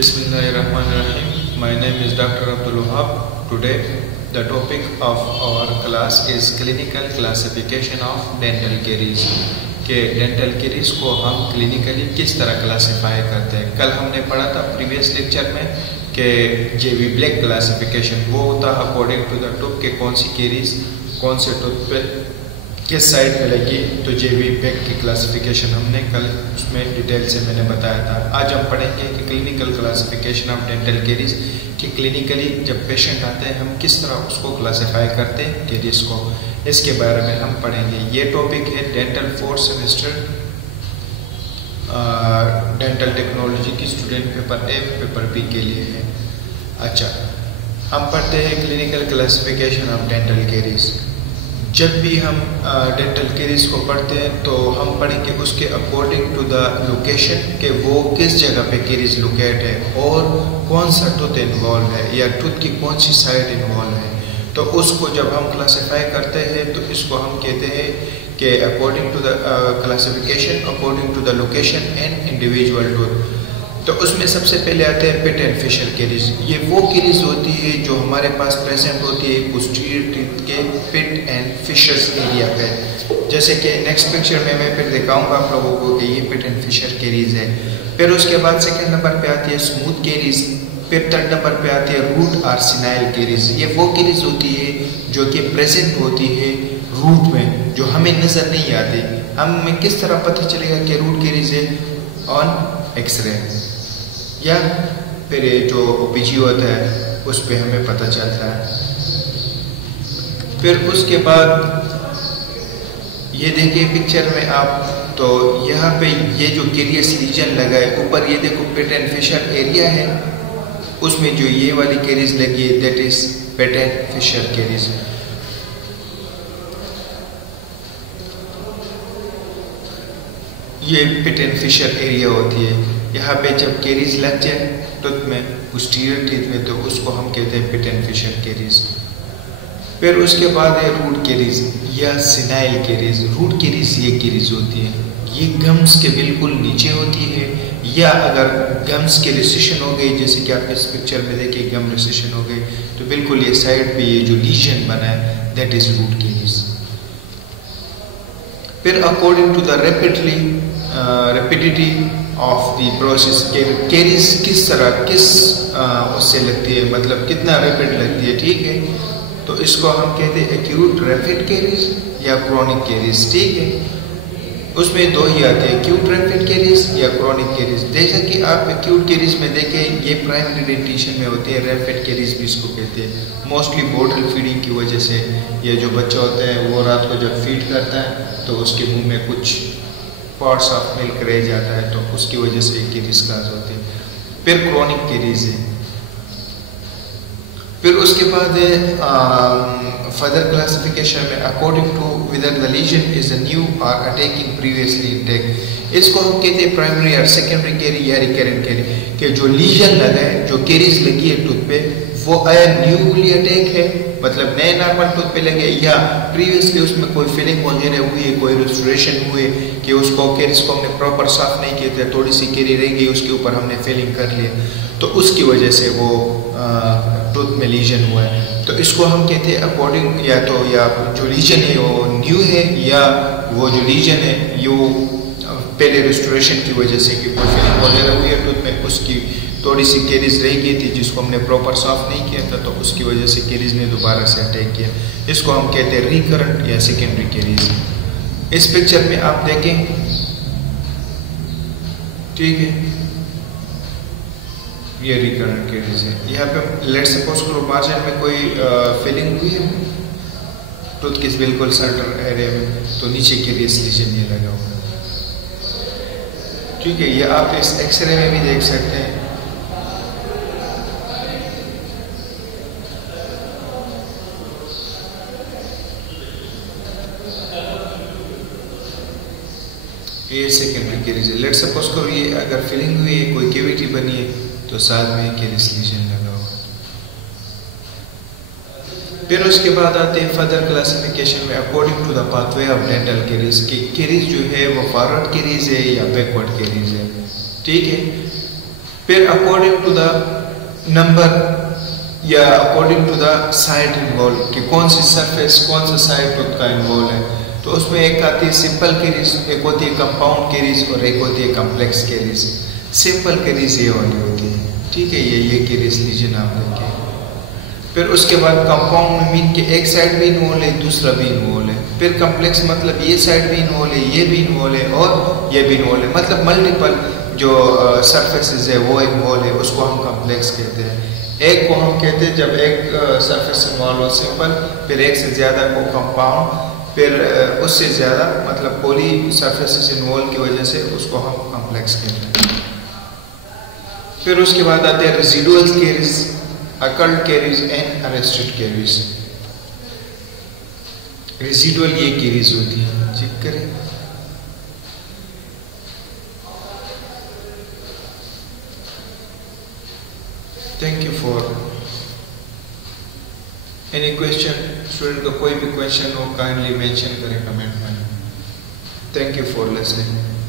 Bismillahirrahmanirrahim. My name is Dr. Abdul Wahab. Today, the topic of our class is clinical classification of dental caries. कि dental caries को हम clinically किस तरह classify करते हैं। कल हमने पढ़ा था प्रीवियस लेक्चर में कि जेवी ब्लैक क्लासिफिकेशन वो होता है अकॉर्डिंग टू द टूथ के कौन सी कैरीज कौन से टूथ पे किस साइड में लगी। तो जेवी ब्लैक की क्लासिफिकेशन हमने कल उसमें डिटेल से मैंने बताया था। आज हम पढ़ेंगे कि clinical classification of dental caries कि क्लिनिकली जब पेशेंट आते हैं हम किस तरह उसको क्लासिफाई करते हैं कैरीज को, इसके बारे में हम पढ़ेंगे। ये टॉपिक है dental 4th semester dental technology की student paper A paper B के लिए है। अच्छा, हम पढ़ते हैं clinical classification of dental caries. जब भी हम डेंटल कैरीज को पढ़ते हैं तो हम पढ़ेंगे उसके अकॉर्डिंग टू द लोकेशन कि वो किस जगह पे कैरीज लोकेट है और कौन सा टूथ इन्वॉल्व है या टूथ की कौन सी साइड इन्वॉल्व है। तो उसको जब हम क्लासिफाई करते हैं तो इसको हम कहते हैं कि according to the classification according to the location and individual tooth. तो उसमें सबसे पहले आते हैं पिट एंड फिशर कैरीज। ये वो कैरीज होती है जो हमारे पास प्रेजेंट होती है पोस्टीरियर टीथ के पिट एंड फिशर्स एरिया पे। जैसे कि नेक्स्ट पिक्चर में मैं फिर दिखाऊंगा आप लोगों को कि ये पिट एंड फिशर कैरीज है। फिर उसके बाद सेकंड नंबर पे आती है स्मूथ कैरीज। फिर थर्ड नंबर पे आती है रूट और सिनाइल कैरीज। ये वो कैरीज होती है जो कि प्रेजेंट होती है रूट में, जो हमें नजर नहीं आती। हमें किस तरह पता चलेगा कि रूट कैरीज है? ऑन एक्सरे या फिर जो ओपीजी होता है उस पे हमें पता चलता है। फिर उसके बाद ये देखिए पिक्चर में आप, तो यहाँ पे ये जो कैरियस रीजन लगा है ऊपर, ये देखो पिट एंड फिशर एरिया है, उसमें जो ये वाली कैरीज लगी है that is pit and fissure caries. ये पिट एंड फिशर एरिया होती है। यहाँ पे जब कैरीज लग जाए टूथ में पोस्टीरियर टीथ में तो उसको हम कहते हैं पिट एंड फिशर कैरीज। फिर उसके बाद है रूट कैरीज या सिनाइल कैरीज। रूट कैरीज ये कैरीज होती है, ये गम्स के बिल्कुल नीचे होती है, या अगर गम्स के रिसेशन हो गई, जैसे कि आप इस पिक्चर में देखिए गम रिसेशन हो गई तो बिल्कुल ये साइड पे ये जो लीजन बना है दैट इज रूट कैरीज। फिर according to the rapidity of the process caries किस तरह उससे लगती है, मतलब कितना रैपिड लगती है, ठीक है। तो इसको हम कहते हैं एक्यूट रैपिड कैरीज या क्रोनिक कैरीज, ठीक है। उसमें दो ही आते हैं, एक्यूट रैपिड कैरीज या क्रोनिक कैरीज। जैसा कि आप एक्यूट कैरीज में देखें ये प्राइमरी डेंटिशन में होती है, रैपिड कैरीज भी इसको कहते हैं। मोस्टली बोटल फीडिंग की वजह से ये जो बच्चा होता है वो रात को जब फीड करता है तो उसके मुंह में कुछ पार्ट्स ऑफ मिल्क रह जाता है, तो उसकी वजह से कैरीज काज होती है। फिर क्रोनिक कैरीज है। फिर उसके बाद फर्दर क्लासिफिकेशन में according to whether the lesion is a new और अटैकिंग प्रीवियसली इंटेक। इसको हम कहते हैं प्राइमरी और सेकेंडरी कैरी या रिकरेंट कैरी, कि जो लीजन लगा है, जो कैरीज लगी है टूथ पे, वो न्यूली अटैक है, मतलब नए नॉर्मल टूथ पे लगे, या प्रीवियसली उसमें कोई फिलिंग वगैरह हुई है, कोई रेस्टोरेशन हुए कि उसको कैरीज को हमने प्रॉपर साफ नहीं किया था, थोड़ी सी कैरी रह गई उसके ऊपर हमने फिलिंग कर लिया, तो उसकी वजह से वो टूथ में लीजन हुआ है। तो इसको हम कहते हैं अकॉर्डिंग, या तो या जो लीजन है वो न्यू है, या वो जो लीजन है यो पहले रेस्टोरेशन की वजह से कि कोई फिलिंग वगैरह हुई है टूथ में, उसकी थोड़ी सी कैरीज रह गई थी जिसको हमने प्रॉपर साफ नहीं किया था, तो उसकी वजह से कैरीज ने दोबारा से अटैक किया। इसको हम कहते हैं रिकरेंट या सेकेंडरी कैरीज। इस पिक्चर में आप देखें, ठीक है, ये रिकरेंट कैरीज है। यहाँ पे लेट्स सपोज करो मार्जिन में कोई फिलिंग हुई है टूथ के बिल्कुल सेंटर एरिया में, तो नीचे कैरीज लीजन ये लगा हुआ है, ठीक है। ये आप इस एक्सरे में भी देख सकते हैं। ये सेकेंडरी कैरीज है। लेट सपोज करो ये अगर फिलिंग हुई है, कोई कैविटी बनी है, तो साथ में कैरीज लीजन लगा हुआ। फिर उसके बाद आते हैं फर्दर क्लासिफिकेशन में according to the pathway of dental caries, कि कैरीज जो है वो फॉरवर्ड कैरीज है या बैकवर्ड कैरीज है, ठीक है। फिर अकॉर्डिंग टू द नंबर या according to the site involve कि कौन सी सरफेस कौन सा साइट उसका इन्वॉल्व है, तो उसमें एक आती है सिंपल केरीज, एक होती है कंपाउंड केरीज और एक होती है कम्प्लेक्स केरीज। सिंपल केरीज ये वाली होती है, ठीक है, ये केरीज लीजिए नाम देके। फिर उसके बाद कंपाउंड में मीन के एक साइड भी इन्वॉल्व है दूसरा भी इन्वॉल्व है। फिर कम्प्लेक्स मतलब ये साइड भी इन्वॉल्व है ये भी इन्वॉल्व है और ये भी इन्वॉल्व है, मतलब मल्टीपल जो सरफेसेस है वो इन्वॉल्व है, उसको हम कम्प्लेक्स कहते हैं। एक को हम कहते हैं जब एक सरफेस इन्वॉल्व हो सिंपल, फिर एक से ज्यादा को कंपाउंड, फिर उससे ज्यादा मतलब पॉली सरफेसेस इन्वॉल्व की वजह से उसको हम कम्प्लेक्स कहते हैं। फिर उसके बाद आते हैं residual caries, occult caries and arrested caries. Residual ये केरीज होती है, चेक करें। Thank you for any question. Student का कोई भी क्वेश्चन हो काइंडली मेंशन करें कमेंट में। Thank you for listening.